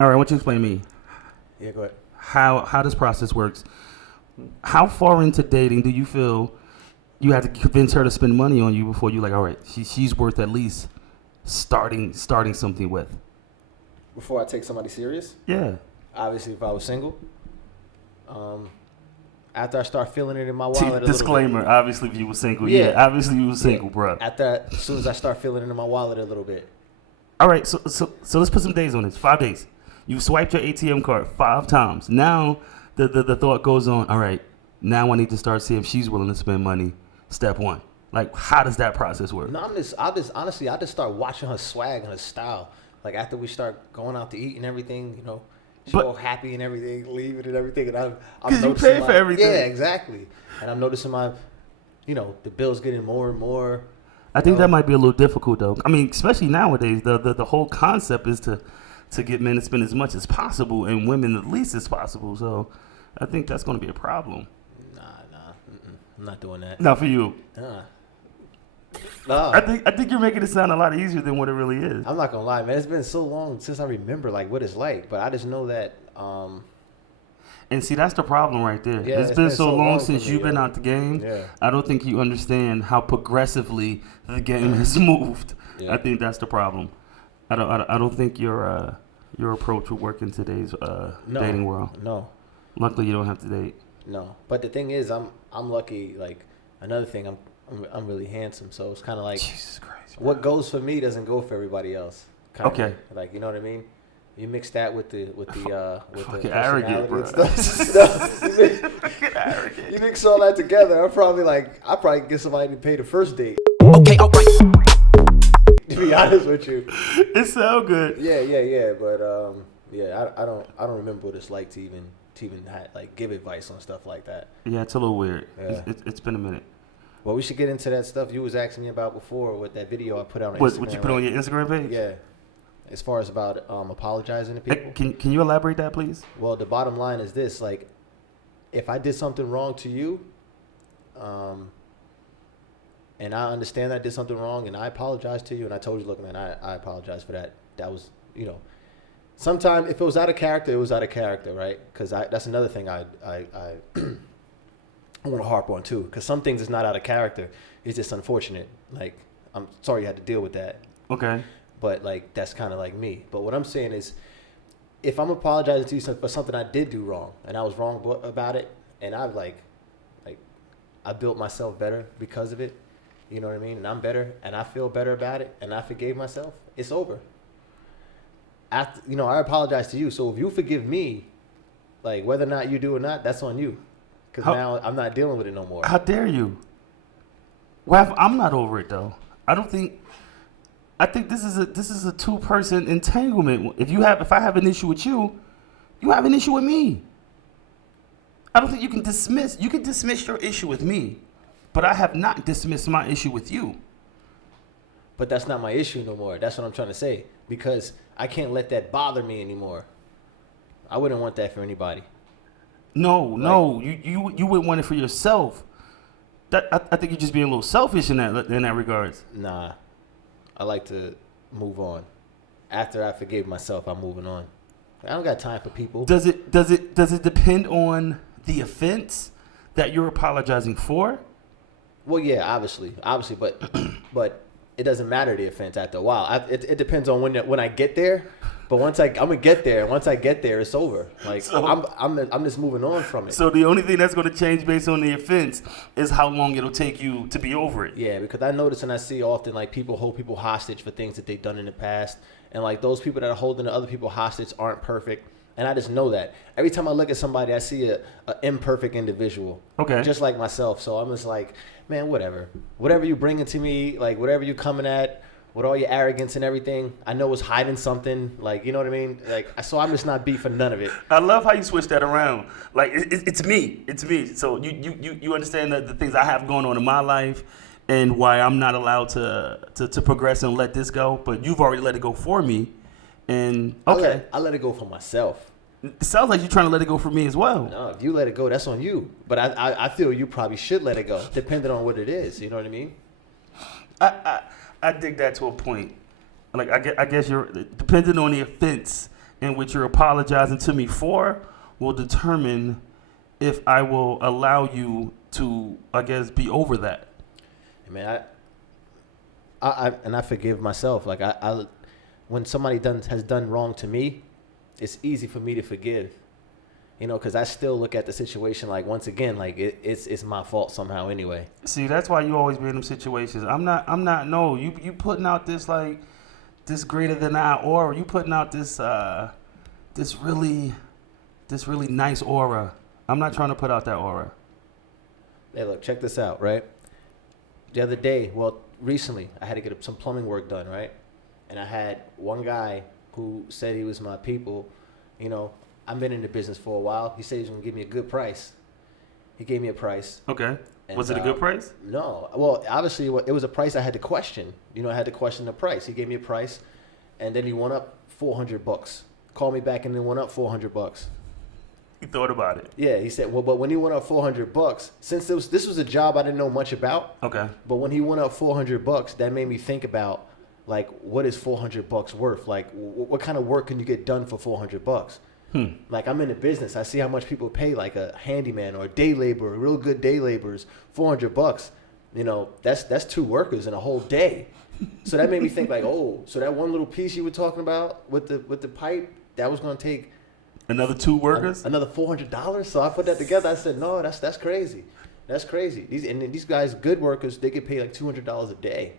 All right, I want you to explain to me Yeah, go ahead. how this process works. How far into dating do you feel you have to convince her to spend money on you before you're like, all right, she's worth at least starting something with? Before I take somebody serious, Yeah. obviously if I was single, after I start feeling it in my wallet a Disclaimer, little bit. obviously if you were single. Yeah, obviously you were single, bro. As soon as I start feeling it in my wallet a little bit. All right, so let's put some days on this. 5 days. You swiped your ATM card 5 times. Now the thought goes on, all right, now I need to start seeing if she's willing to spend money. Step 1. Like, how does that process work? No, I just start watching her swag and her style. Like after we start going out to eat and everything, she's all happy and everything, leaving and everything, and I'm because you pay for everything. Yeah, exactly. And I'm noticing the bills getting more and more. I think that might be a little difficult though. I mean, especially nowadays, the whole concept is to get men to spend as much as possible and women the least as possible. So I think that's going to be a problem. Nah, I'm not doing that. Not for you. No. I think you're making it sound a lot easier than what it really is. I'm not gonna lie, man. It's been so long since I remember like what it's like, but I just know that. And see, that's the problem right there. Yeah, it's been so long since you've been yeah. out the game. Yeah. I don't think you understand how progressively the game has moved. Yeah. I think that's the problem. I don't think your approach will work in today's dating world. No. Luckily, you don't have to date. No, but the thing is, I'm lucky. Like another thing, I'm really handsome, so it's kind of like Jesus Christ. what goes for me doesn't go for everybody else. Kinda. Okay. Like you know what I mean? You mix that with the Fucking arrogant, bro. Fucking arrogant. You mix all that together, I probably get somebody to pay the first date. Okay, all right. To be honest with you. It sounds good. Yeah. But I don't remember what it's like to even give advice on stuff like that. Yeah, it's a little weird. Yeah. It's been a minute. Well, we should get into that stuff you was asking me about before with that video I put out on Instagram. What you put on your Instagram page? Yeah. As far as about apologizing to people. Can you elaborate that, please? Well, the bottom line is this: like, if I did something wrong to you, and I understand I did something wrong, and I apologize to you, and I told you, look, man, I apologize for that. That was, sometime if it was out of character, it was out of character, right? Because that's another thing I want to harp on too. Because some things is not out of character; it's just unfortunate. Like, I'm sorry you had to deal with that. Okay. But like that's kind of like me. But what I'm saying is, if I'm apologizing to you for something I did do wrong, and I was wrong about it, and I've I built myself better because of it, you know what I mean? And I'm better, and I feel better about it, and I forgave myself. It's over. After I apologize to you. So if you forgive me, like whether or not you do or not, that's on you. Because now I'm not dealing with it no more. How dare you? Well, I'm not over it though. I think this is a 2-person entanglement. If I have an issue with you, you have an issue with me. I don't think you can dismiss your issue with me, but I have not dismissed my issue with you. But that's not my issue no more. That's what I'm trying to say. Because I can't let that bother me anymore. I wouldn't want that for anybody. No, you wouldn't want it for yourself. I think you're just being a little selfish in that regards. Nah. I like to move on. After I forgave myself, I'm moving on. I don't got time for people. Does it depend on the offense that you're apologizing for? Well, yeah, obviously, but it doesn't matter the offense after a while. It depends on when I get there. But I'm gonna get there, and once I get there, it's over. Like so, I'm just moving on from it. So the only thing that's gonna change based on the offense is how long it'll take you to be over it. Yeah, because I notice and I see often like people hold people hostage for things that they've done in the past, and like those people that are holding other people hostage aren't perfect, and I just know that. Every time I look at somebody, I see a imperfect individual. Okay. Just like myself, so I'm just like, man, whatever you bringing to me, like whatever you coming at. With all your arrogance and everything, I know it's hiding something. Like, you know what I mean? Like, so I'm just not beat for none of it. I love how you switch that around. Like, it's me. It's me. So you understand the things I have going on in my life and why I'm not allowed to progress and let this go. But you've already let it go for me. And, okay. I let it go for myself. It sounds like you're trying to let it go for me as well. No, if you let it go, that's on you. But I feel you probably should let it go, depending on what it is. You know what I mean? I dig that to a point. Like I guess you're depending on the offense and what you're apologizing to me for will determine if I will allow you to, I guess, be over that. Man, I forgive myself. Like I when somebody has done wrong to me, it's easy for me to forgive. You know, because I still look at the situation like, once again, like it's my fault somehow anyway. See, that's why you always be in them situations. I'm not. No, you putting out this like this greater than I aura. You putting out this this really nice aura. I'm not trying to put out that aura. Hey, look, check this out, right? The other day, well, recently, I had to get some plumbing work done, right? And I had one guy who said he was my people. You know, I've been in the business for a while. He said he was going to give me a good price. He gave me a price. Okay. And, was it a good price? No. Well, obviously, it was a price I had to question. You know, I had to question the price. He gave me a price, and then he went up $400. Called me back, and then went up $400. He thought about it. Yeah, he said, well, but when he went up $400, since this was a job I didn't know much about. Okay. But when he went up $400, that made me think about, like, what is $400 worth? Like, what kind of work can you get done for $400? Like, I'm in the business. I see how much people pay, like a handyman or a day laborer, real good day laborers, $400. You know, that's 2 workers in a whole day. So that made me think, like, oh, so that one little piece you were talking about with the pipe, that was going to take another 2 workers, another $400. So I put that together. I said, no, that's crazy. That's crazy. These guys, good workers, they get paid like $200 a day.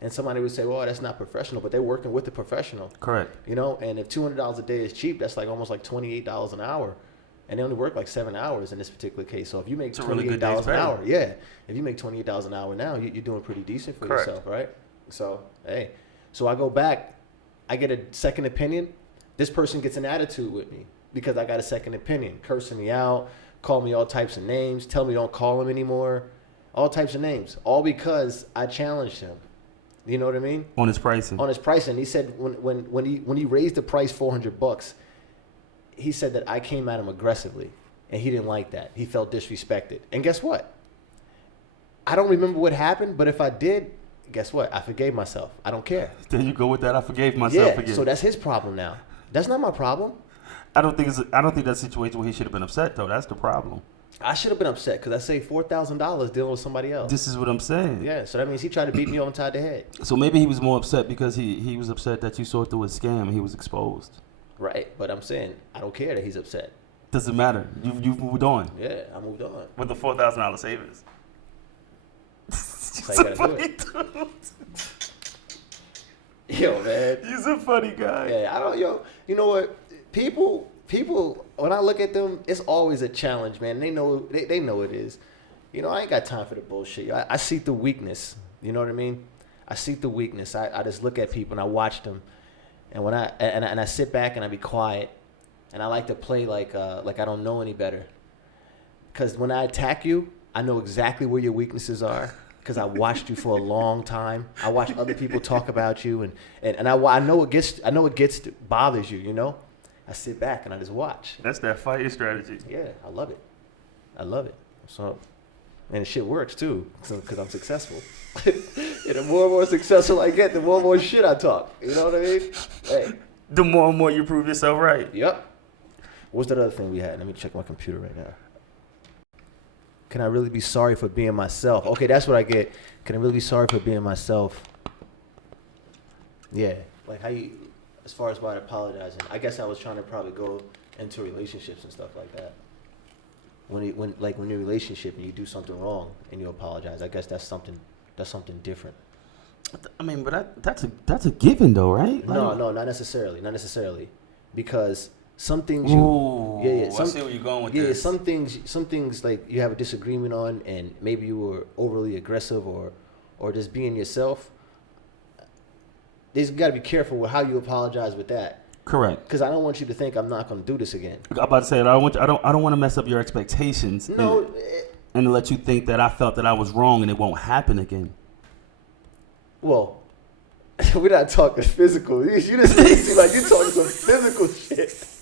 And somebody would say, well, that's not professional, but they're working with a professional. Correct. You know, and if $200 a day is cheap, that's like almost like $28 an hour. And they only work like 7 hours in this particular case. So if you make $28 an hour, yeah, if you make $28 an hour now, you're doing pretty decent for yourself, right? So, hey, so I go back, I get a second opinion. This person gets an attitude with me because I got a second opinion, cursing me out, call me all types of names, tell me don't call him anymore, all types of names, all because I challenged him. You know what I mean? On his pricing. On his pricing. He said when he raised the price $400, he said that I came at him aggressively, and he didn't like that. He felt disrespected. And guess what? I don't remember what happened, but if I did, guess what? I forgave myself. I don't care. There you go with that. I forgave myself again. So that's his problem now. That's not my problem. I don't think that's a situation where he should have been upset though. That's the problem. I should have been upset because I saved $4,000 dealing with somebody else. This is what I'm saying. Yeah, so that means he tried to beat me on top of the head. So maybe he was more upset because he was upset that you saw through a scam and he was exposed. Right, but I'm saying I don't care that he's upset. Doesn't matter. You've moved on. Yeah, I moved on. With the $4,000 savings. That's how you gotta do it. Yo, man. He's a funny guy. Yeah, you know what? People, when I look at them, it's always a challenge, man. They know it is. You know, I ain't got time for the bullshit. I see the weakness. You know what I mean? I see the weakness. I just look at people and I watch them. And when I sit back and I be quiet, and I like to play like I don't know any better. Because when I attack you, I know exactly where your weaknesses are. Because I watched you for a long time. I watch other people talk about you, and I know it bothers you. You know, I sit back and I just watch. That's that fighting strategy. Yeah, I love it. So, and the shit works too, because I'm successful. And the more and more successful I get, the more and more shit I talk. You know what I mean? Hey, the more and more you prove yourself right. Yep. What's that other thing we had? Let me check my computer right now. Can I really be sorry for being myself? Okay, that's what I get. Can I really be sorry for being myself? Yeah. Like how you, as far as about apologizing, I guess I was trying to probably go into relationships and stuff like that. When you're in a relationship and you do something wrong and you apologize, I guess that's something different. I mean, but that's a given though, right? No, not necessarily. Not necessarily. Because some things I see where you're going with this. Some things like you have a disagreement on, and maybe you were overly aggressive or just being yourself. You got to be careful with how you apologize with that. Correct. Because I don't want you to think I'm not going to do this again. I'm about to say I don't want to mess up your expectations. No. And to let you think that I felt that I was wrong and it won't happen again. Well, we're not talking physical. You just seem like you're talking some physical shit.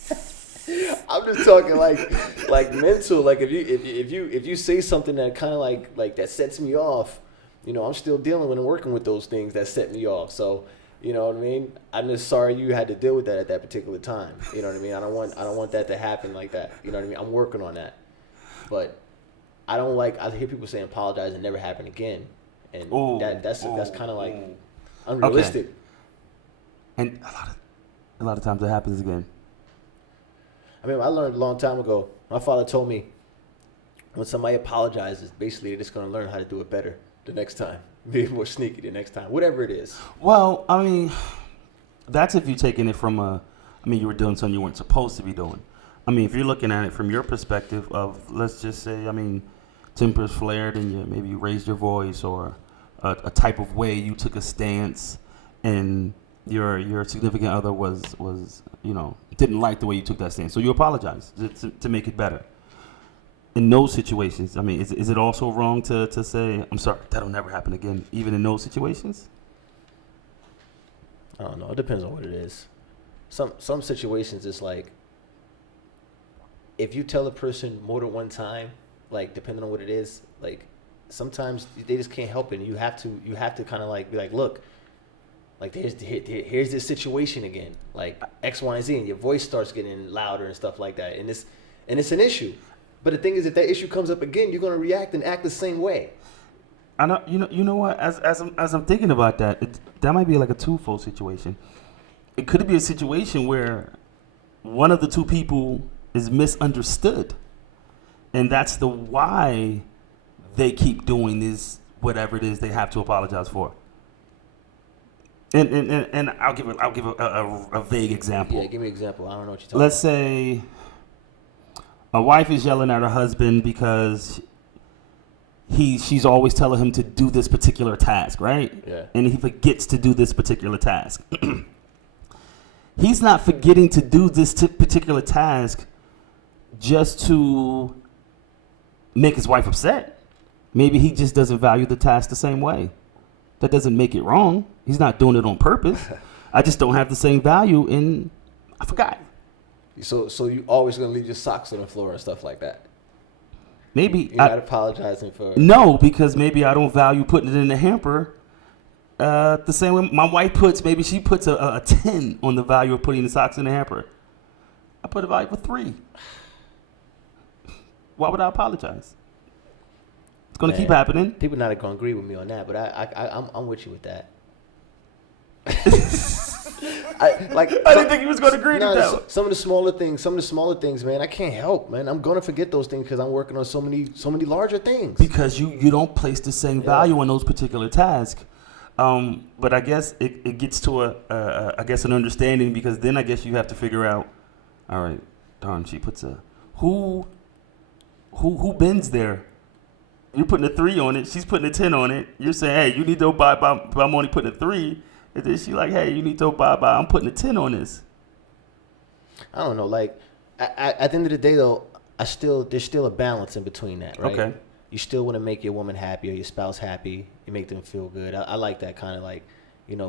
I'm just talking like mental. Like if you say something that kind of like that sets me off, you know, I'm still dealing with and working with those things that set me off. So You know what I mean? I'm just sorry you had to deal with that at that particular time. You know what I mean? I don't want that to happen like that. You know what I mean? I'm working on that. But I hear people saying apologize and never happen again. And that's kind of like unrealistic. Okay. And a lot of times it happens again. I mean, I learned a long time ago. My father told me when somebody apologizes, basically they're just going to learn how to do it better the next time. Be more sneaky the next time. Whatever it is. Well, I mean, that's if you're taking it from you were doing something you weren't supposed to be doing. I mean, if you're looking at it from your perspective of, let's just say, tempers flared and maybe you raised your voice, or a type of way you took a stance, and your significant other was didn't like the way you took that stance, so you apologize to make it better. In those situations, I mean, is it also wrong to say, I'm sorry, that'll never happen again, even in those situations? I don't know. It depends on what it is. Some situations, it's like, if you tell a person more than one time, like, depending on what it is, like, sometimes they just can't help it. And you have to kind of like be like, look, like, here's this situation again, like X, Y, and Z, and your voice starts getting louder and stuff like that, and it's an issue. But the thing is, if that issue comes up again, you're gonna react and act the same way. I know. You know what? As I'm thinking about that, that might be like a twofold situation. It could be a situation where one of the two people is misunderstood, and that's the why they keep doing this, whatever it is they have to apologize for. And I'll give a vague example. Yeah, give me an example. I don't know what you're talking Let's say a wife is yelling at her husband because she's always telling him to do this particular task, right? Yeah. And he forgets to do this particular task. He's not forgetting to do this particular task just to make his wife upset. Maybe he just doesn't value the task the same way. That doesn't make it wrong. He's not doing it on purpose. I just don't have the same value, and I forgot. So you always gonna leave your socks on the floor and stuff like that? Maybe you're not apologizing for. No, because maybe I don't value putting it in the hamper the same way my wife puts. Maybe she puts a 10 on the value of putting the socks in the hamper. I put a value of 3. Why would I apologize? It's gonna keep happening. People not gonna agree with me on that, but I'm with you with that. I didn't think he was gonna agree with that. Some of the smaller things, man, I can't help, man. I'm gonna forget those things because I'm working on so many larger things. Because you don't place the same value on those particular tasks. But I guess it gets to an understanding, because then I guess you have to figure out, all right, darn, she puts who bends there? You're putting a 3 on it. She's putting a 10 on it. You're saying, hey, you need to abide by, but I'm only putting a 3. And then she's like, hey, you need to abide by, I'm putting a 10 on this. I don't know. Like, at the end of the day, though, there's still a balance in between that, right? Okay. You still want to make your woman happy or your spouse happy. You make them feel good. I like that kind of like,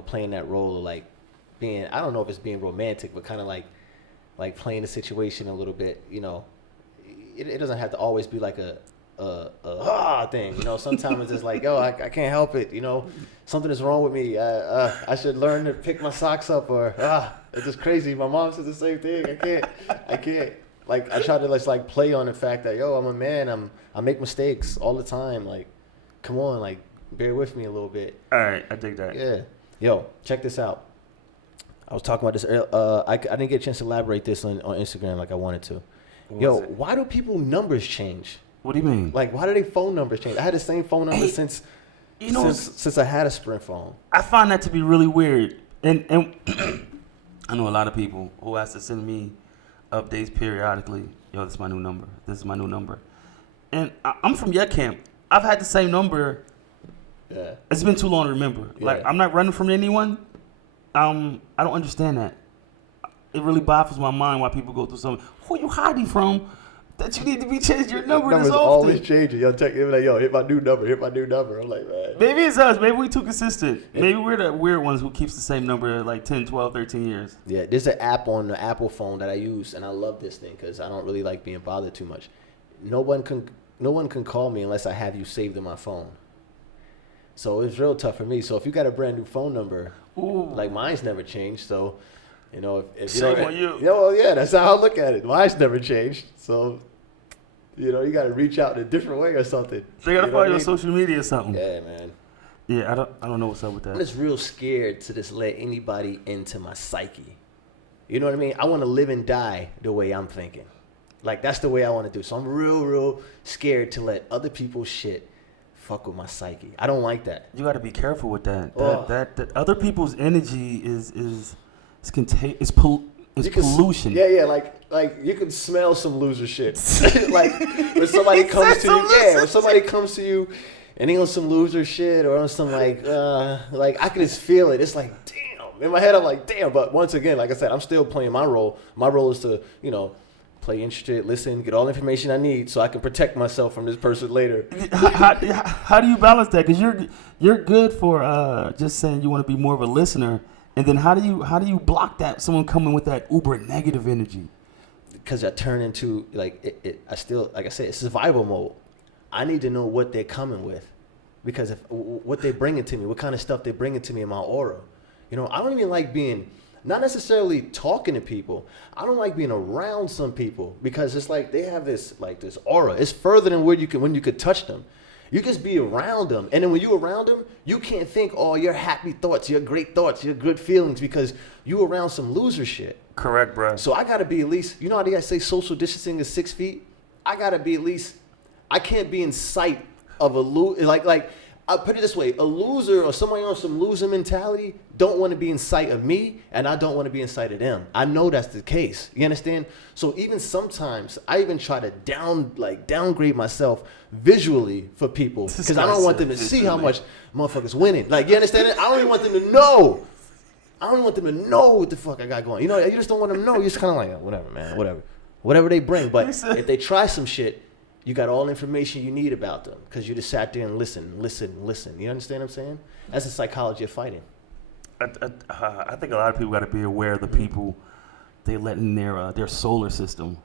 playing that role of like being, I don't know if it's being romantic, but kind of like playing the situation a little bit, It doesn't have to always be like a thing, sometimes it's just like, yo, I can't help it, something is wrong with me, I should learn to pick my socks up, or it's just crazy, my mom says the same thing, I can't like, I try to like play on the fact that, yo, I'm a man, I make mistakes all the time, like, come on, like, bear with me a little bit. All right, I dig that. Yeah. Yo, check this out. I was talking about this earlier. I didn't get a chance to elaborate this on Instagram like I wanted to. Yo, why do people numbers change? What do you mean? Like, why do they phone numbers change? I had the same phone number since I had a Sprint phone. I find that to be really weird. And I know a lot of people who has to send me updates periodically. Yo, this is my new number. This is my new number. And I'm from your camp. I've had the same number. Yeah. It's been too long to remember. Yeah. Like, I'm not running from anyone. I don't understand that. It really baffles my mind why people go through something. Who are you hiding from that you need to be changing your number this often? Always changing. Yo, text him like, yo, hit my new number. I'm like, man. Maybe it's us. Maybe we too consistent. Maybe we're the weird ones who keeps the same number like 10, 12, 13 years. Yeah, there's an app on the Apple phone that I use, and I love this thing because I don't really like being bothered too much. No one can call me unless I have you saved in my phone. So it's real tough for me. So if you got a brand new phone number, Ooh. Like mine's never changed. So, you know, if you Shame know, on you. well, yeah, that's how I look at it. Mine's never changed. So, you know, you got to reach out in a different way or something. They gotta You know follow what I you on mean? social media or something. Yeah, man. Yeah, I don't know what's up with I'm that. just real scared to just let anybody into my psyche. You know what I mean? I want to live and die the way I'm thinking. Like, that's the way I want to do. So I'm real scared to let other people's shit fuck with my psyche. I don't like that. You gotta be careful with that. Oh. That other people's energy is it's You can pollution. Yeah, like you can smell some loser shit. Like when somebody comes to you, when somebody comes to you and they on some loser shit or on some like I can just feel it. It's like, damn. In my head, I'm like, damn. But once again, like I said, I'm still playing my role. My role is to, you know, play interested, listen, get all the information I need so I can protect myself from this person later. How do you balance that? Because you're good for just saying you want to be more of a listener, and then how do you block that someone coming with that uber negative energy? Because I turn into I still, like I said, it's survival mode. I need to know what they're coming with, because if what they're bringing to me, what kind of stuff they're bringing to me in my aura. You know, I don't even like being, not necessarily talking to people. I don't like being around some people because it's like they have this aura. It's further than when you could touch them. You just be around them, and then when you're around them, you can't think all your happy thoughts, your great thoughts, your good feelings, because you around some loser shit. Correct, bro. So I gotta be at least, you know how they guys say social distancing is 6 feet? I gotta be at least, I can't be in sight of a loser. Like I'll put it this way, a loser or somebody on some loser mentality don't want to be in sight of me, and I don't want to be in sight of them. I know that's the case. You understand? So even sometimes I even try to downgrade myself visually for people, because I don't want them to see how much motherfuckers winning. Like, you understand it? I don't even want them to know. I don't want them to know what the fuck I got going. You know, you just don't want them to know. You're just kind of like, oh, whatever, man, whatever they bring. But if they try some shit, you got all the information you need about them, because you just sat there and listen. You understand what I'm saying? That's the psychology of fighting. I think a lot of people got to be aware of the people they let in their solar system.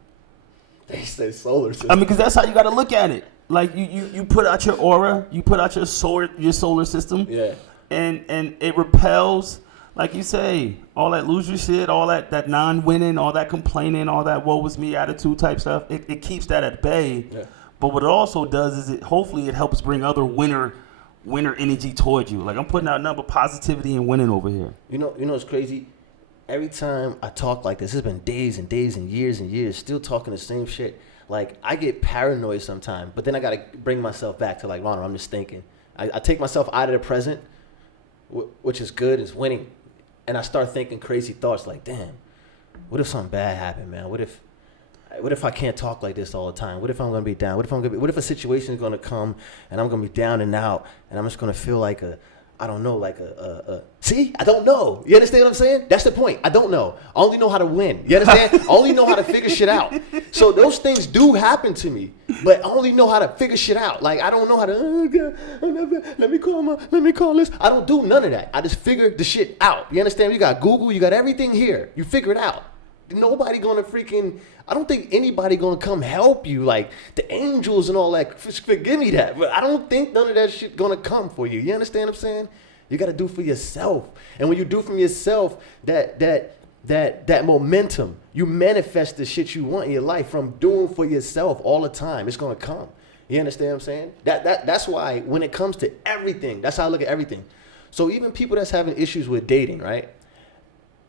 They say solar system. I mean, because that's how you got to look at it. Like you put out your aura, you put out your solar system, Yeah. and it repels, like you say, all that loser shit, all that non-winning, all that complaining, all that woe was me attitude type stuff. It keeps that at bay. Yeah. But what it also does is hopefully it helps bring other winner energy towards you. Like, I'm putting out nothing but positivity and winning over here. You know what's crazy? Every time I talk like this, it's been days and days and years, still talking the same shit. Like, I get paranoid sometimes, but then I got to bring myself back to, like, Ronald, I'm just thinking. I take myself out of the present, which is good, is winning. And I start thinking crazy thoughts like, damn, what if something bad happened, man? What if I can't talk like this all the time? What if I'm going to be down? What if a situation is going to come and I'm going to be down and out, and I'm just going to feel like see? I don't know. You understand what I'm saying? That's the point. I don't know. I only know how to win. You understand? I only know how to figure shit out. So those things do happen to me, but I only know how to figure shit out. Like, I don't know how to, oh God, let me call this. I don't do none of that. I just figure the shit out. You understand? You got Google, you got everything here. You figure it out. Nobody gonna I don't think anybody gonna come help you, like the angels and all that. Forgive me that, but I don't think none of that shit gonna come for you. You understand what I'm saying? You gotta do for yourself. And when you do for yourself, that momentum, you manifest the shit you want in your life from doing for yourself all the time. It's gonna come. You understand what I'm saying? That's why when it comes to everything, that's how I look at everything. So even people that's having issues with dating, right?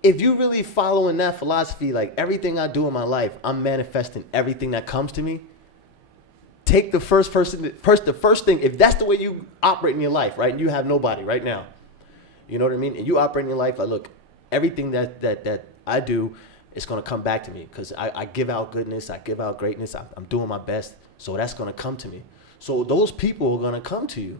If you really following that philosophy, like everything I do in my life, I'm manifesting everything that comes to me. Take the first thing, if that's the way you operate in your life, right? And you have nobody right now. You know what I mean? And you operate in your life like, look, everything that I do is going to come back to me, because I give out goodness, I give out greatness, I'm doing my best. So that's going to come to me. So those people are going to come to you.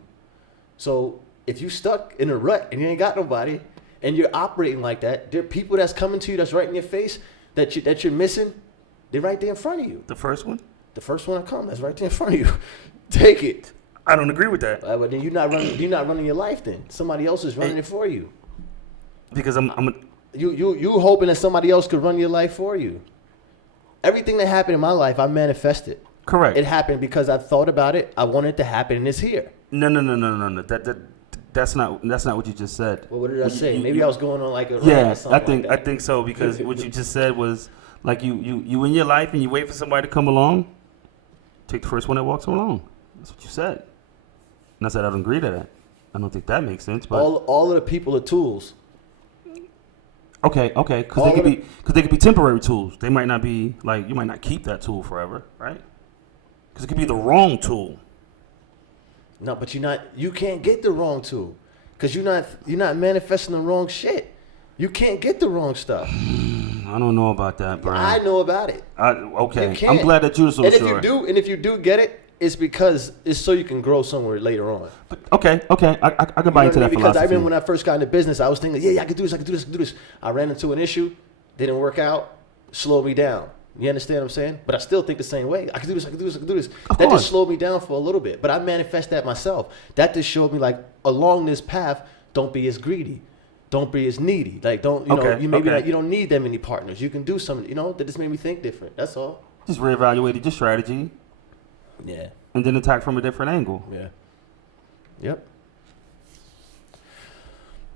So if you stuck in a rut and you ain't got nobody, and you're operating like that, there are people that's coming to you that's right in your face that you're missing. They're right there in front of you. The first one? The first one to come, that's right there in front of you. Take it. I don't agree with that. But then you're not running your life then. Somebody else is running it for you. Because You hoping that somebody else could run your life for you. Everything that happened in my life, I manifested. Correct. It happened because I thought about it, I wanted it to happen, and it's here. No. That's not what you just said. Well, what did I say? Maybe I was going on like a rant Yeah, or something I think so, because what you just said was like you in your life and you wait for somebody to come along. Take the first one that walks along. That's what you said. And I said I don't agree to that. I don't think that makes sense. But all of the people are tools. okay, because they could be temporary tools. They might not be like, you might not keep that tool forever, right? Because it could be the wrong tool. No, but you can't get the wrong tool, because you're not manifesting the wrong shit. You can't get the wrong stuff. I don't know about that, Brian. I know about it. Okay, You I'm glad that you're so sure. If you do get it, it's because it's so you can grow somewhere later on. But okay, I can buy into that Because philosophy. I remember when I first got into business, I was thinking, yeah, I can do this. I ran into an issue, didn't work out, slowed me down. You understand what I'm saying? But I still think the same way. I can do this. That just slowed me down for a little bit. But I manifest that myself. That just showed me, like, along this path, don't be as greedy. Don't be as needy. Like, don't, you don't need that many partners. You can do something, that just made me think different. That's all. Just reevaluated your strategy. Yeah. And then attack from a different angle. Yeah. Yep.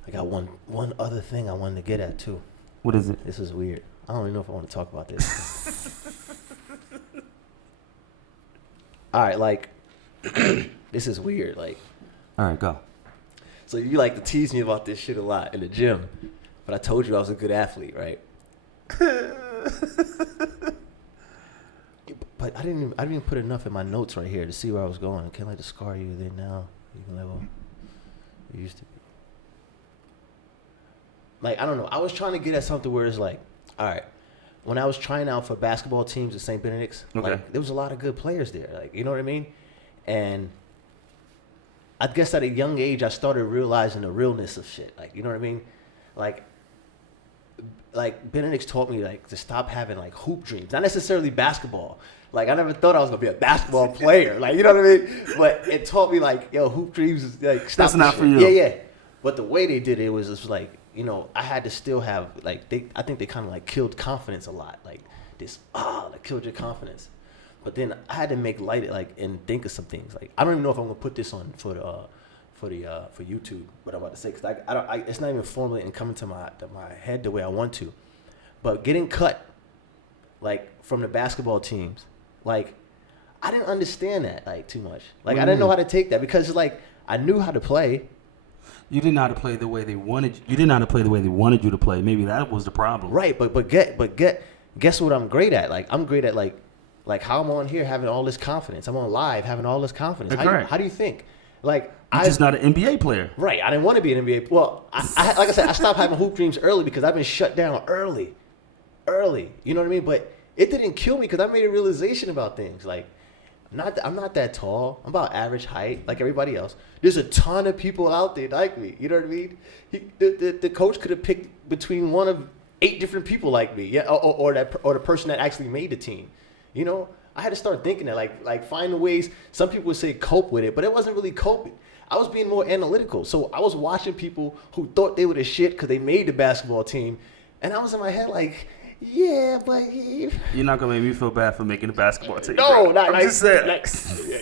I got one other thing I wanted to get at, too. What is it? This is weird. I don't even know if I want to talk about this. All right, like, this is weird. Like, all right, go. So you like to tease me about this shit a lot in the gym, but I told you I was a good athlete, right? But I didn't even put enough in my notes right here to see where I was going. Can't let the scar you there now. Even level you used to be. Like, I don't know. I was trying to get at something where it's like, all right, when I was trying out for basketball teams at St. Benedict's, like, there was a lot of good players there. Like, you know what I mean? And I guess at a young age, I started realizing the realness of shit. Like, you know what I mean? Like Benedict's taught me, like, to stop having, like, hoop dreams. Not necessarily basketball. Like, I never thought I was going to be a basketball player. Like, you know what I mean? But it taught me, like, yo, hoop dreams is, like, stop. That's not shit. for you. Yeah. But the way they did it was just, like, I had to still have, like, I think they kind of, like, killed confidence a lot. Like, this, that killed your confidence. But then I had to make light, like, and think of some things. Like, I don't even know if I'm going to put this on for YouTube, what I'm about to say, because it's not even formally coming to my head the way I want to. But getting cut, like, from the basketball teams, like, I didn't understand that, like, too much. Like, I didn't know how to take that, because, like, I knew how to play. You didn't know how to play the way they wanted you. You didn't know how to play the way they wanted you to play. Maybe that was the problem. Right, but guess what I'm great at? Like, I'm great at, like how I'm on here having all this confidence. I'm on live having all this confidence. How do you think? Like, You're just not an NBA player. Right. I didn't want to be an NBA. Well, I like I said, I stopped having hoop dreams early because I've been shut down early. You know what I mean? But it didn't kill me because I made a realization about things. Like, I'm not that tall. I'm about average height, like everybody else. There's a ton of people out there like me. You know what I mean? The coach could have picked between one of 8 different people like me, yeah, or the person that actually made the team. You know, I had to start thinking that, like finding ways. Some people would say cope with it, but it wasn't really coping. I was being more analytical. So I was watching people who thought they were the shit because they made the basketball team, and I was in my head like, yeah, but you're not gonna make me feel bad for making the basketball team. No, bro. not I'm like, just saying. like,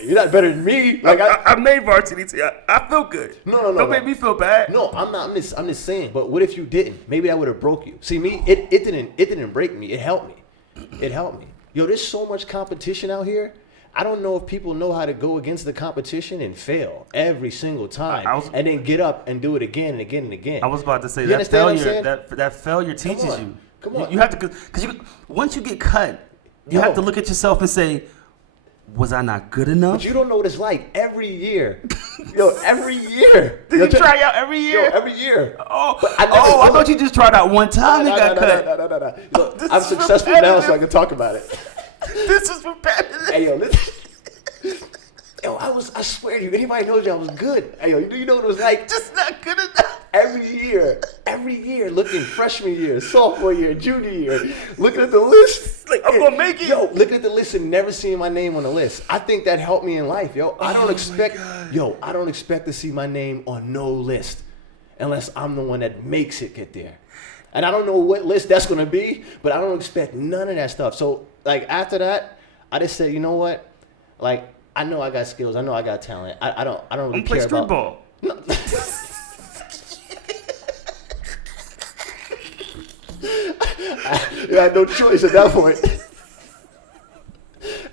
you're not better than me. Like I made varsity team. I feel good. No. Don't make me feel bad. No, I'm not. I'm just saying. But what if you didn't? Maybe that would have broke you. See, me, it didn't break me. It helped me. Yo, there's so much competition out here. I don't know if people know how to go against the competition and fail every single time, and then get up and do it again and again and again. I was about to say you that failure. That failure teaches you. Come on. You have to, because once you get cut, you have to look at yourself and say, was I not good enough? But you don't know what it's like every year. Every year. Did you try out every year? Every year. I thought you just tried out one time and got cut. No. I'm successful now, so I can talk about it. This is repetitive. Hey, yo, listen. Yo, I swear to you, anybody knows you, I was good. Hey, yo, you know what it was like? Just not good enough. Every year, looking freshman year, sophomore year, junior year, looking at the list. Like, I'm gonna make it. Yo, looking at the list and never seeing my name on the list. I think that helped me in life, yo. I don't expect to see my name on no list unless I'm the one that makes it get there. And I don't know what list that's gonna be, but I don't expect none of that stuff. So, like, after that, I just said, you know what? Like, I know I got skills. I know I got talent. I don't really play care street about ball. No. I had no choice at that point.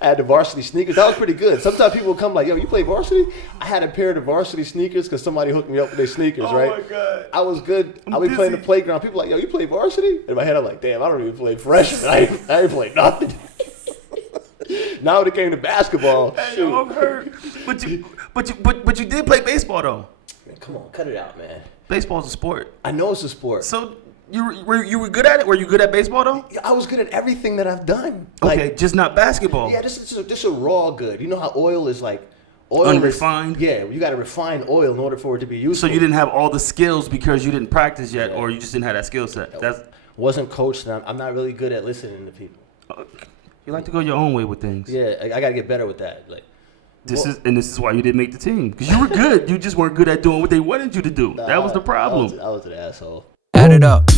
I had the varsity sneakers. That was pretty good. Sometimes people will come like, yo, you play varsity? I had a pair of the varsity sneakers because somebody hooked me up with their sneakers, right? Oh, my God. I was good. I'll be playing the playground. People like, yo, you play varsity? In my head, I'm like, damn, I don't even play freshman. I ain't play nothing. Now when it came to basketball, Hey, yo, I'm hurt. But you did play baseball, though. Man, come on, cut it out, man. Baseball's a sport. I know it's a sport. So you were good at it? Were you good at baseball, though? I was good at everything that I've done. Okay, Like, just not basketball. yeah, this is a raw good. You know how oil is like oil Unrefined? Yeah, you got to refine oil in order for it to be useful. So you didn't have all the skills because you didn't practice yet, or you just didn't have that skill set. That's wasn't coached, and I'm not really good at listening to people. you like to go your own way with things. Yeah, I got to get better with that. Like This is why you didn't make the team, because you were good. You just weren't good at doing what they wanted you to do. That was the problem. I was an asshole. Add it up.